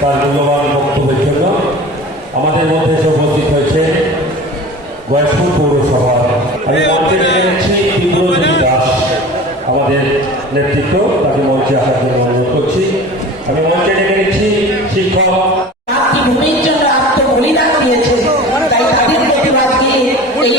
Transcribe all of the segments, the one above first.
তার মূল্যবান বক্তব্যের জন্য আমাদের মধ্যে এসে উপস্থিত হয়েছে গয়েশপুর পৌরসভার আমি মঞ্চে নিচ্ছি তীব্রজ্যোতি দাস আমাদের নেতৃত্ব, তাকে মঞ্চে আসার জন্য অনুরোধ করছি। আমি মঞ্চে ডেকে নিচ্ছি শিক্ষক। মাতৃভূমির জন্য আত্মবলিদান দিয়েছে। তাই তাদের প্রতিবাদকে এই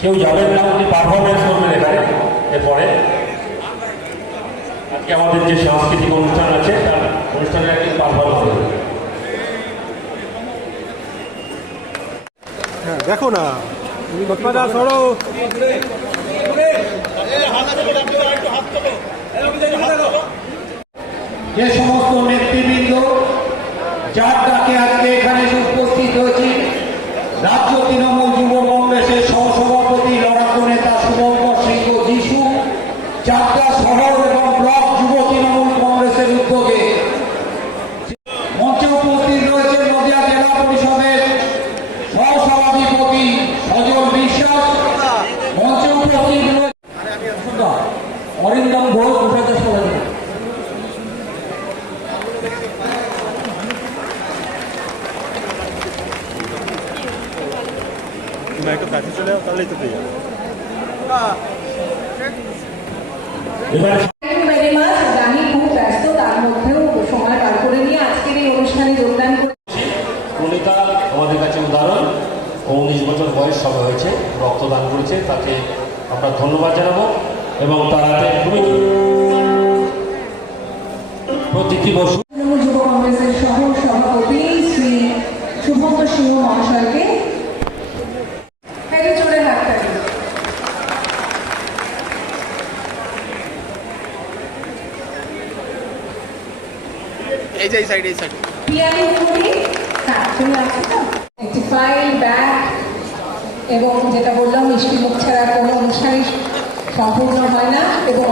কেউ যাবেন না উনি পারফরমেন্স করবেন এখানে এরপরে। আজকে আমাদের যে সাংস্কৃতিক অনুষ্ঠান আছে তার অনুষ্ঠানে একটি পারফরমেন্স করবেন হ্যাঁ দেখো না। তুমি বাদা সরো। যে সমস্ত নেতৃবৃন্দ যার ডাকে আজকে এখানে উপস্থিত হয়েছি রাজ্য তৃণমূল চারটা শহর এবং ব্লক যুব তৃণমূল কংগ্রেসের উদ্যোগে। মঞ্চে উপস্থিত রয়েছেন নদিয়া জেলা পরিষদের সহসভাধিপতি সজল বিশ্বাস। মঞ্চে উপস্থিত রয়েছে অরিন্দম ঘোষ উঠেছে সবাই তুমি একটু কাছে চলে যাও তাহলেই তো পেয়ে যাবে। এবারে আমাদের কাছে উদাহরণ উনিশ বছর বয়স সবে হয়েছে, রক্তদান করেছে, তাকে আমরা ধন্যবাদ জানাব, এবং তার হাতে প্রতীতি বসু। এই যে, এই সাইড এই সাইড একটি ফাইল ব্যাগ এবং যেটা বললাম, মিষ্টি মুখ ছাড়া কোনো অনুষ্ঠানই সম্পূর্ণ হয় না, এবং